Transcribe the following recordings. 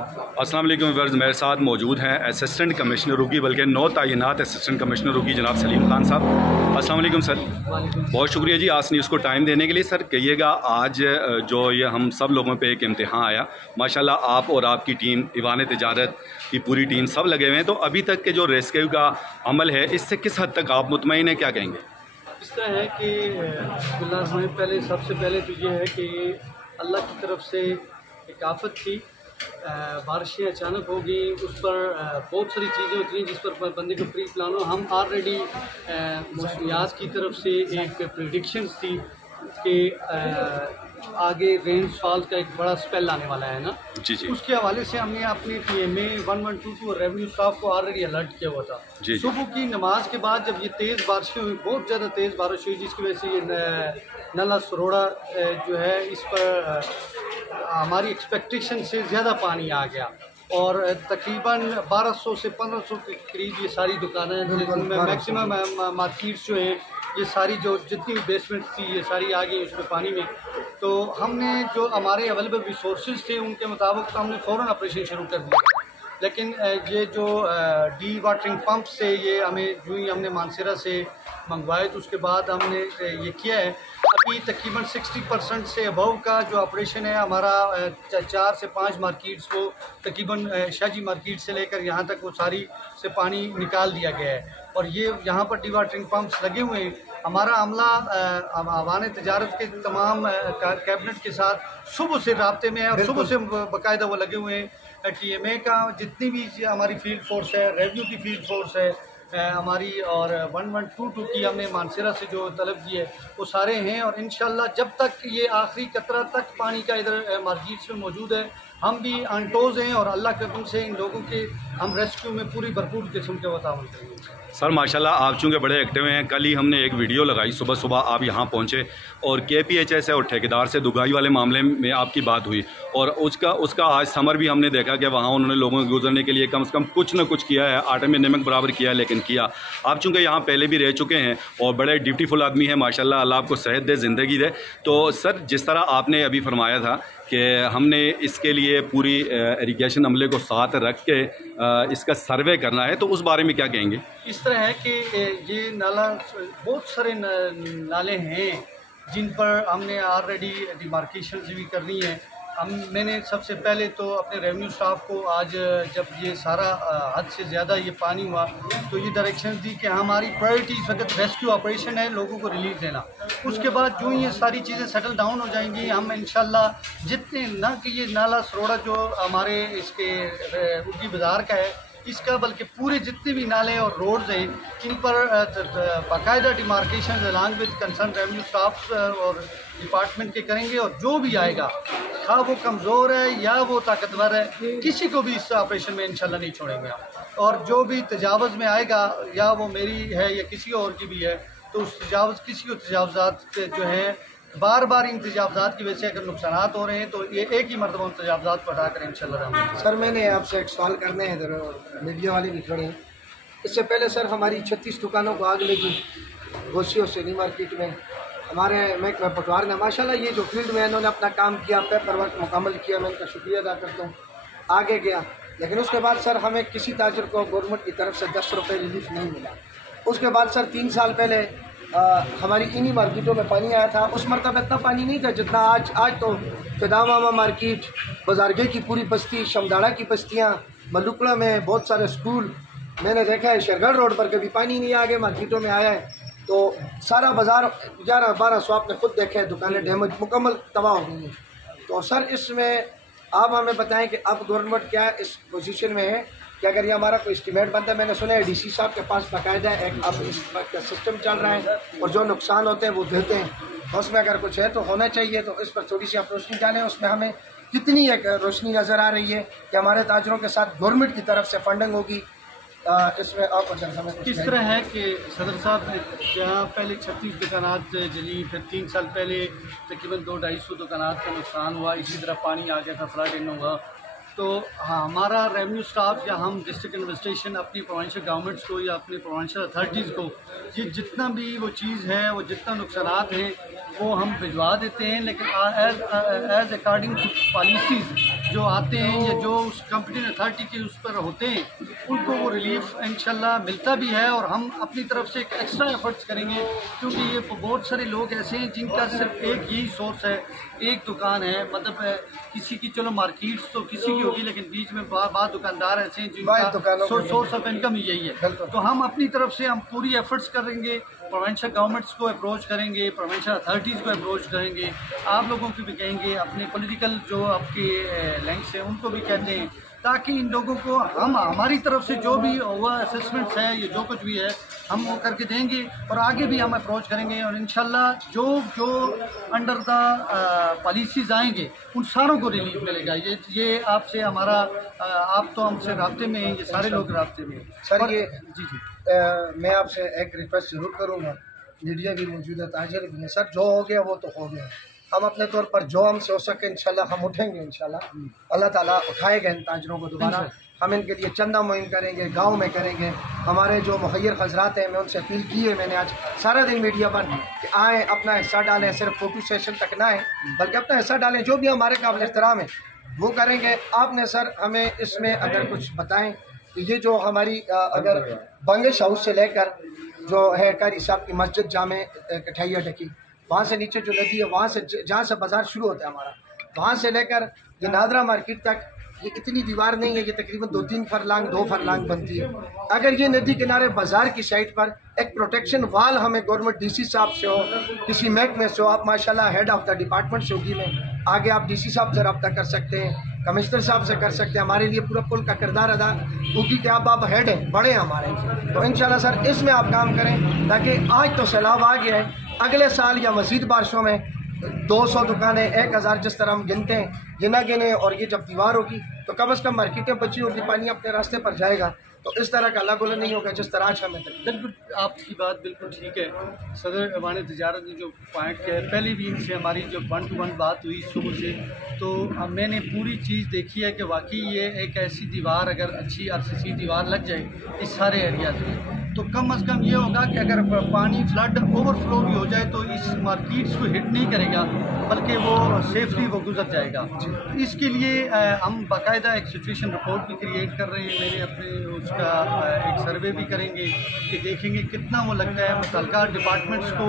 अस्सलाम वालेकुम व्यूअर्स, मेरे साथ मौजूद हैं असिस्टेंट कमिश्नर रुगी, बल्कि 9 तैनात असिस्टेंट कमिश्नर रुगी जनाब सलीम खान साहब। अस्सलाम वालेकुम सर, बहुत शुक्रिया जी आज न्यूज़ को टाइम देने के लिए। सर कहिएगा, आज जो ये हम सब लोगों पे एक इम्तिहान आया, माशाल्लाह आप और आपकी टीम, ईवान तिजारत की पूरी टीम सब लगे हुए हैं, तो अभी तक के जो रेस्क्यू का अमल है इससे किस हद तक आप मुतमईन हैं, क्या कहेंगे? इस तरह है कि हमें पहले सबसे पहले तो ये है कि अल्लाह की तरफ से एक आफत थी, बारिशें अचानक हो गई, उस पर बहुत सारी चीज़ें होती हैं जिस पर बंदे को प्री प्लान हो। हम ऑलरेडी मौसमियात की तरफ से एक प्रेडिक्शंस थी कि आगे रेनफॉल का एक बड़ा स्पेल आने वाला है ना जी जी। उसके हवाले से हमने अपने PMA 1122 और रेवेन्यू स्टाफ को ऑलरेडी अलर्ट किया हुआ था। जी। सुबह की नमाज के बाद जब ये तेज़ बारिशें हुई, बहुत ज़्यादा तेज़ बारिश हुई, जिसकी वजह से ये नाला सरोड़ा जो है इस पर हमारी एक्सपेक्टेशन से ज़्यादा पानी आ गया और तकरीबन 1200 से 1500 के करीब ये सारी दुकानें, मैक्सिमम मार्केट्स जो हैं, ये सारी जो जितनी भी बेसमेंट थी ये सारी आ गई उसमें पानी में। तो हमने जो हमारे अवेलेबल रिसोर्सेज थे उनके मुताबिक तो हमने फ़ौरन ऑपरेशन शुरू कर दिया, लेकिन ये जो डी वाटरिंग पंप से ये हमें जो ही हमने मानसरा से मंगवाए तो उसके बाद हमने ये किया है। अभी तकरीबन 60% से अबव का जो ऑपरेशन है हमारा 4 से 5 मार्केट्स को तकरीबन शाहजी मार्केट से लेकर यहाँ तक वो सारी से पानी निकाल दिया गया है और ये यहाँ पर डी वाटरिंग पंप्स लगे हुए हैं। हमारा अमला ईवान तिजारत के तमाम कैबिनेट के साथ सुबह से राब्ते में है और सुबह से बाकायदा वो लगे हुए हैं। TMA का जितनी भी हमारी फील्ड फोर्स है, रेवेन्यू की फील्ड फोर्स है हमारी, और 1122 की हमने मानसरा से जो तलब की है वो सारे हैं और इंशाल्लाह जब तक ये आखिरी कतरा तक पानी का इधर मार्केट्स में मौजूद है हम भी अनटोज हैं और अल्लाह के हुक्म से इन लोगों के हम रेस्क्यू में पूरी भरपूर किस्म के ताउन करेंगे। सर माशाल्लाह आप चूँकि बड़े एक्टिव हैं, कल ही हमने एक वीडियो लगाई, सुबह सुबह आप यहाँ पहुँचे और KPHS और ठेकेदार से दुगाई वाले मामले में आपकी बात हुई और उसका आज समर भी हमने देखा कि वहाँ उन्होंने लोगों के गुजरने के लिए कम से कम कुछ न कुछ किया है, आटे में नमक बराबर किया है, लेकिन किया। आप चूँकि यहाँ पहले भी रह चुके हैं और बड़े ड्यूटीफुल आदमी हैं माशाल्लाह, अल्लाह आपको सेहत दे, ज़िंदगी दे। तो सर जिस तरह आपने अभी फरमाया था कि हमने इसके लिए पूरी इरिगेशन अमले को साथ रख के इसका सर्वे करना है, तो उस बारे में क्या कहेंगे? इस तरह है कि ये नाला, बहुत सारे नाले हैं जिन पर हमने ऑलरेडी डिमार्केशन भी करनी है। मैंने सबसे पहले तो अपने रेवेन्यू स्टाफ को आज जब ये सारा हद से ज़्यादा ये पानी हुआ तो ये डायरेक्शन दी कि हमारी प्रायोरिटी इस वक्त रेस्क्यू ऑपरेशन है, लोगों को रिलीफ देना। उसके बाद जो ये सारी चीज़ें सेटल डाउन हो जाएंगी, हम इंशाल्लाह जितने ना कि ये नाला सरोड़ा जो हमारे इसके रुगी बाज़ार का है इसका, बल्कि पूरे जितने भी नाले और रोड्स हैं इन पर बाकायदा demarcation along with concern revenue staff और डिपार्टमेंट के करेंगे और जो भी आएगा, खा वो कमज़ोर है या वो ताकतवर है, किसी को भी इस ऑपरेशन में इंशाल्लाह नहीं छोड़ेंगे हम। और जो भी तजावज़ में आएगा, या वो मेरी है या किसी और की भी है, तो उस तजावज़ किसी को तजावज़ात जो है बार बार इन तजावज़ात की वजह से अगर नुकसान हो रहे हैं तो ये एक ही मरतबा उन तजावज़ात को हटा कर इंशाल्लाह। सर मैंने आपसे एक सवाल करने हैं, इधर मीडिया वाले भी खड़े हैं। इससे पहले सर हमारी 36 दुकानों को आग लगी गोशी और सैनी मार्केट में। हमारे महकमा पटवार ने माशाल्लाह ये जो फील्ड में इन्होंने अपना काम किया, पेपर वर्क मुकम्मल किया, मैं इनका शुक्रिया अदा करता हूँ। आगे गया, लेकिन उसके बाद सर हमें किसी ताजर को गवर्नमेंट की तरफ से 10 रुपये रिलीफ नहीं मिला। उसके बाद सर 3 साल पहले हमारी इन्हीं मार्केटों में पानी आया था। उस मरतबा इतना पानी नहीं था जितना आज तो फिदामामा मार्केट, बाजारगे की पूरी बस्ती, शमदाड़ा की बस्तियाँ, मलुकड़ा में बहुत सारे स्कूल, मैंने देखा है शेरगढ़ रोड पर कभी पानी नहीं आगे मार्केटों में आया है। तो सारा बाज़ार 11-1200 आपने खुद देखे हैं, दुकानें डैमेज मुकम्मल तबाह हो गई हैं। तो सर इसमें आप हमें बताएं कि अब गवर्नमेंट क्या इस पोजीशन में है कि अगर ये हमारा कोई एस्टीमेट बनता है, मैंने सुना है DC साहब के पास बाकायदा एक अब इस का सिस्टम चल रहा है और जो नुकसान होते हैं वो देते हैं, तो उसमें अगर कुछ है तो होना चाहिए। तो इस पर थोड़ी सी आप रोशनी डालें, उसमें हमें कितनी एक रोशनी नज़र आ रही है कि हमारे ताजरों के साथ गवर्नमेंट की तरफ से फंडिंग होगी, इसमें आप हमें किस तरह है कि सदर साहब जहाँ पहले 36 दुकानात जली, फिर 3 साल पहले तकरीबन 200-250 दुकानात का नुकसान हुआ, इसी तरह पानी आ गया था, फ्लड इन हुआ। तो हाँ, हमारा रेवेन्यू स्टाफ या हम डिस्ट्रिक्ट एडमिनिस्ट्रेशन अपनी प्रोविंशियल गवर्नमेंट्स को या अपनी प्रोविंशियल अथॉरिटीज़ को ये जितना भी वो चीज़ है, वो जितना नुकसानात हैं वो हम भिजवा देते हैं, लेकिन एज अकॉर्डिंग टू पॉलिसीज़ जो आते हैं या जो उस कंपनी अथॉरिटी के उस पर होते हैं उनको वो रिलीफ इंशाल्लाह मिलता भी है। और हम अपनी तरफ से एक एक्स्ट्रा एफर्ट्स करेंगे, क्योंकि ये बहुत सारे लोग ऐसे हैं जिनका सिर्फ एक यही सोर्स है, एक दुकान है। मतलब किसी की चलो मार्केट्स तो किसी की होगी, लेकिन बीच में बहुत दुकानदार ऐसे हैं जिनका सोर्स ऑफ इनकम ही यही है। तो हम अपनी तरफ से हम पूरी एफर्ट्स करेंगे, प्रोविंशियल गवर्नमेंट्स को अप्रोच करेंगे, प्रोविंशियल अथॉरिटीज़ को अप्रोच करेंगे, आप लोगों को भी कहेंगे, अपने पॉलिटिकल जो आपके लिंक्स हैं उनको भी कहते हैं, ताकि इन लोगों को हम हमारी तरफ से जो भी हुआ असेसमेंट्स है या जो कुछ भी है हम वो करके देंगे और आगे भी हम अप्रोच करेंगे। और इंशाल्लाह जो जो अंडर द पॉलिसीज़ आएंगे उन सारों को रिलीफ मिलेगा। ये आपसे हमारा आप तो हमसे राब्ते में हैं, ये सारे लोग राब्ते में हैं सर। ये जी जी मैं आपसे एक रिक्वेस्ट ज़रूर करूँगा, मीडिया भी मौजूद है, ताजर भी है सर। जो हो गया वो तो हो गया, हम अपने तौर पर जो हमसे हो सके इंशाल्लाह हम उठेंगे। इंशाल्लाह अल्लाह ताला उठाएगा इन ताजरों को दोबारा। हम इनके लिए चंदा मुहिम करेंगे, गांव में करेंगे। हमारे जो मुखैर हजरात हैं, मैं उनसे अपील की है, मैंने आज सारा दिन मीडिया पर कि आएँ, अपना हिस्सा डालें, सिर्फ फ़ोटो सेशन तक ना आए बल्कि अपना हिस्सा डालें। जो भी हमारे काबिल एहतराम है वो करेंगे। आपने सर हमें इसमें अगर कुछ बताएँ कि ये जो हमारी अगर बंगिश हाउस से लेकर जो है कारी साहब की मस्जिद जामे कठैया ढकी, वहाँ से नीचे जो नदी है, वहाँ से जहाँ से बाज़ार शुरू होता है हमारा, वहाँ से लेकर ये नादरा मार्केट तक ये इतनी दीवार नहीं है, ये तकरीबन 2-3 फरलांग 2 फरलांग बनती है। अगर ये नदी किनारे बाज़ार की साइड पर एक प्रोटेक्शन वाल हमें गवर्नमेंट डीसी साहब से हो, किसी महकमे से हो, आप माशाल्लाह हेड ऑफ द डिपार्टमेंट से होगी, में आगे आप डीसी साहब से रब्ता कर सकते हैं, कमिश्नर साहब से कर सकते हैं। हमारे लिए पूरा पुल का किरदार अदा होगी कि आप हेड हैं, बड़े हैं हमारे। तो इंशाल्लाह सर इसमें आप काम करें, ताकि आज तो सैलाब आ गया है, अगले साल या मज़ीद बारिशों में 200 दुकानें 1000 जिस तरह हम गिनते हैं ये ना गिने, और ये जब दीवार होगी तो कम से कम मार्केटें बची होगी, पानी अपने रास्ते पर जाएगा, तो इस तरह का अल्लाह नहीं होगा जिस तरह आज हमें। बिल्कुल आपकी बात बिल्कुल ठीक है। सदर ऐवान तिजारत ने जो पॉइंट किया है, पहले भी इनसे हमारी जो 1-to-1 बात हुई सुबह से, तो मैंने पूरी चीज़ देखी है कि वाकई ये एक ऐसी दीवार, अगर अच्छी RCC दीवार लग जाए इस सारे एरिया में, तो कम अज़ कम ये होगा कि अगर पानी फ्लड ओवरफ्लो भी हो जाए तो इस मार्केट्स को हिट नहीं करेगा, बल्कि वो सेफली वो गुजर जाएगा। इसके लिए हम बाकायदा एक सिचुएशन रिपोर्ट भी क्रिएट कर रहे हैं। मैंने अपने उसका एक सर्वे भी करेंगे कि देखेंगे कितना वो लगता है मुतल्लिका डिपार्टमेंट्स को।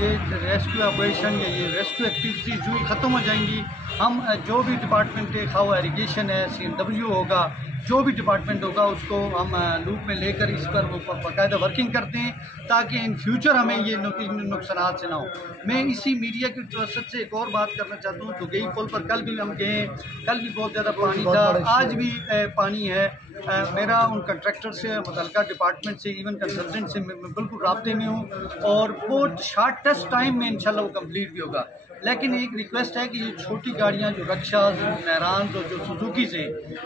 ये रेस्क्यू ऑपरेशन या ये रेस्क्यू एक्टिविटीज़ जो ही ख़त्म हो जाएंगी, हम जो भी डिपार्टमेंट है, खाओ इरिगेशन है, CNW होगा, जो भी डिपार्टमेंट होगा उसको हम लूप में लेकर इस पर वो बाकायदा वर्किंग करते हैं, ताकि इन फ्यूचर हमें ये नुकसान से ना हो। मैं इसी मीडिया की वसत से एक और बात करना चाहता हूँ। दुगई पुल पर कल भी हम गए, कल भी बहुत ज़्यादा पानी था, आज भी पानी है। मेरा उन कंट्रैक्टर से, मुतल्लिका डिपार्टमेंट से, इवन कंसल्टेंट से मैं बिल्कुल राब्ते में हूँ, और बहुत शॉर्टेस्ट टाइम में इंशाल्लाह वो कंप्लीट भी होगा। लेकिन एक रिक्वेस्ट है कि ये छोटी गाड़ियाँ जो रक्षा, महरान और जो सुजुकी से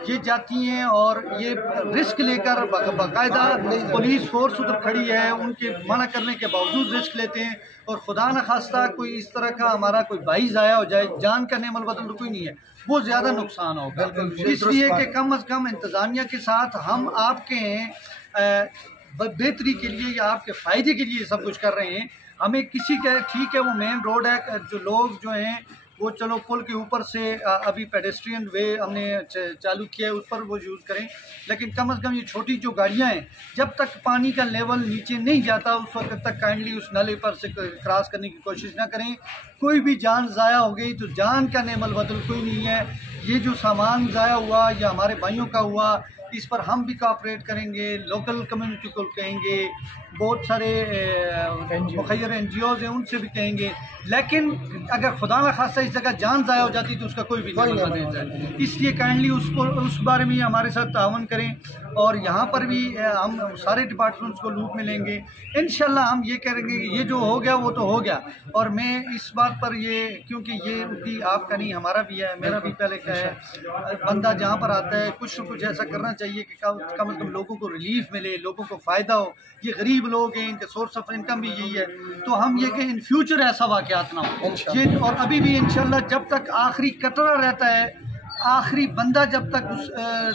ये जाती हैं और ये रिस्क लेकर बाकायदा पुलिस फोर्स उधर खड़ी है, उनके मना करने के बावजूद रिस्क लेते हैं, और खुदा न खास्ता कोई इस तरह का हमारा कोई भाई ज़ाया हो जाए, जान का नेमल बदल तो कोई नहीं है, वो ज़्यादा नुकसान होगा। इसलिए कि कम अज़ कम इंतज़ामिया के साथ हम आपके बेहतरी के लिए या आपके फ़ायदे के लिए सब कुछ कर रहे हैं। हमें किसी का ठीक है वो मेन रोड है, जो लोग जो हैं वो चलो पुल के ऊपर से अभी पेडेस्ट्रियन वे हमने चालू किया है, उस पर वो यूज़ करें, लेकिन कम अज़ कम ये छोटी जो गाड़ियां हैं, जब तक पानी का लेवल नीचे नहीं जाता उस वक्त तक काइंडली उस नाले पर से क्रॉस करने की कोशिश ना करें। कोई भी जान ज़ाया हो गई तो जान का नेमल बदल कोई नहीं है। ये जो सामान ज़ाया हुआ या हमारे भाइयों का हुआ, इस पर हम भी कोऑपरेट करेंगे, लोकल कम्युनिटी को कहेंगे, बहुत सारे मुखैर NGOs हैं उनसे भी कहेंगे। लेकिन अगर खुदा न खास्ता इस जगह जान ज़ाया हो जाती तो उसका कोई भी नहीं है। इसलिए काइंडली उसको उस बारे में हमारे साथ तावन करें, और यहाँ पर भी हम सारे डिपार्टमेंट्स को लूप में लेंगे। इंशाल्लाह हम ये करेंगे कि ये जो हो गया वो तो हो गया। और मैं इस बात पर ये, क्योंकि ये भी आपका नहीं हमारा भी है, मेरा भी पहले का है, बंदा जहाँ पर आता है कुछ न कुछ ऐसा करना चाहिए कि कम अज़ कम लोगों को रिलीफ मिले, लोगों को फ़ायदा हो। ये गरीब लोग हैं, इनके सोर्स ऑफ इनकम भी यही है। तो हम ये कि इन फ्यूचर ऐसा वाक़यात ना हो ये, और अभी भी इंशाल्लाह जब तक आखिरी कतरा रहता है आखिरी बंदा जब तक उस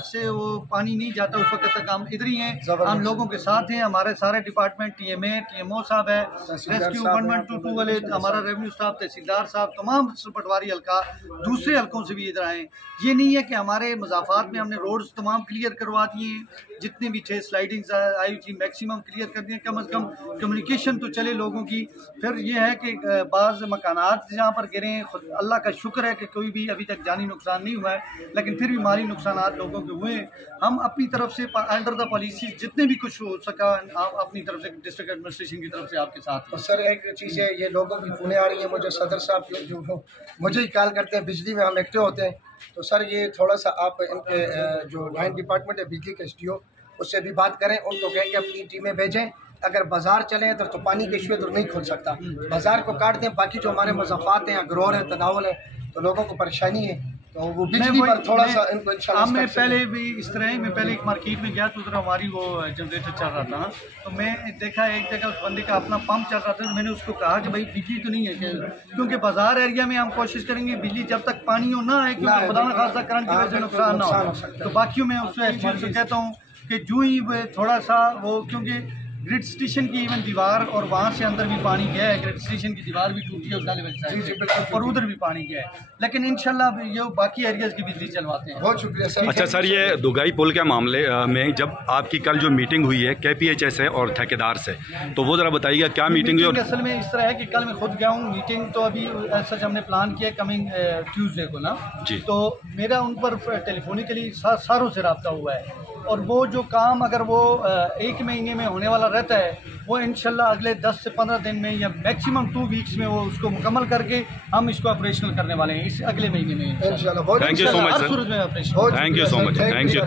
से वो पानी नहीं जाता उस वक्त तक हम इधर ही हैं, हम लोगों के साथ हैं। हमारे सारे डिपार्टमेंट TMA TMO साहब है, रेस्क्यू 112 वाले, हमारा रेवेन्यू स्टाफ, तहसीलदार साहब, तमाम पटवारी हल्का दूसरे हल्कों से भी इधर आए। ये नहीं है कि हमारे मज़ाफ़ात में हमने रोड्स तमाम क्लियर करवा दिए हैं, जितने भी 6 स्लाइडिंग्स आई थी मैक्सिमम क्लियर कर दिए, कम अज़ कम कम्युनिकेशन तो चले लोगों की। फिर ये है कि बाज़ मकानात जहाँ पर गिरे हैं, अल्लाह का शुक्र है कि कोई भी अभी तक जानी नुकसान नहीं हुआ है, लेकिन फिर भी माली नुकसान लोगों के हुए। हम अपनी तरफ से अंडर द पॉलिसी जितने भी कुछ हो सका अपनी तरफ से डिस्ट्रिक्ट एडमिनिस्ट्रेशन की तरफ से आपके साथ। तो सर एक चीज़ है, ये लोगों की फ़ोनें आ रही हैं मुझे, सदर साहब जो मुझे ही कॉल करते हैं, बिजली में हम एक्टिव होते हैं। तो सर ये थोड़ा सा आप इनके जो लाइन डिपार्टमेंट है बिजली के SDO उससे भी बात करें, उनको कहें कि अपनी टीमें भेजें। अगर बाजार चले तो पानी के इशू तो नहीं खुल सकता, बाजार को काट दें, बाकी जो हमारे मज़ाफ़ात हैं, ग्रोर है, तनावल है, तो लोगों को परेशानी है, तो वो बिजली पर थोड़ा सा इनको इंशाल्लाह। मैं पहले भी इस तरह ही, मैं पहले एक मार्केट में गया तो उधर हमारी वो जनरेटर चल रहा था ना, तो मैं देखा एक जगह उस बंदे का अपना पंप चल रहा था, तो मैंने उसको कहा कि भाई बिजली तो नहीं है, क्योंकि बाजार एरिया में हम कोशिश करेंगे बिजली जब तक पानी हो ना है, क्योंकि खुदा न खासा करंट की वजह से नुकसान ना हो। तो बाकियों में उससे एक्चुअली कहता हूँ कि जो ही थोड़ा सा वो, क्योंकि ग्रिड स्टेशन की इवन दीवार और वहाँ से अंदर भी पानी गया है, ग्रिड स्टेशन की दीवार भी टूटी है उसका लेवल, और उधर भी पानी गया है, लेकिन इंशाल्लाह ये बाकी एरियाज की बिजली चलवाते हैं। बहुत शुक्रिया सर। अच्छा सर, ये दुगाई पुल के मामले में जब आपकी कल जो मीटिंग हुई है KPHS है और ठेकेदार से, तो वो ज़रा बताइएगा क्या मीटिंग हुई? असल में इस तरह है कि कल मैं खुद गया हूँ, मीटिंग तो अभी सच हमने प्लान किया कमिंग ट्यूसडे को ना जी, तो मेरा उन पर टेलीफोनिकली सारों से रब्ता हुआ है, और वो जो काम अगर वो 1 महीने में होने वाला रहता है, वो इंशाल्लाह अगले 10 से 15 दिन में या मैक्सिमम 2 वीक्स में वो उसको मुकम्मल करके हम इसको ऑपरेशनल करने वाले हैं इस अगले महीने में इंशाल्लाह। Thank you so much sir, thank you so much, thank you.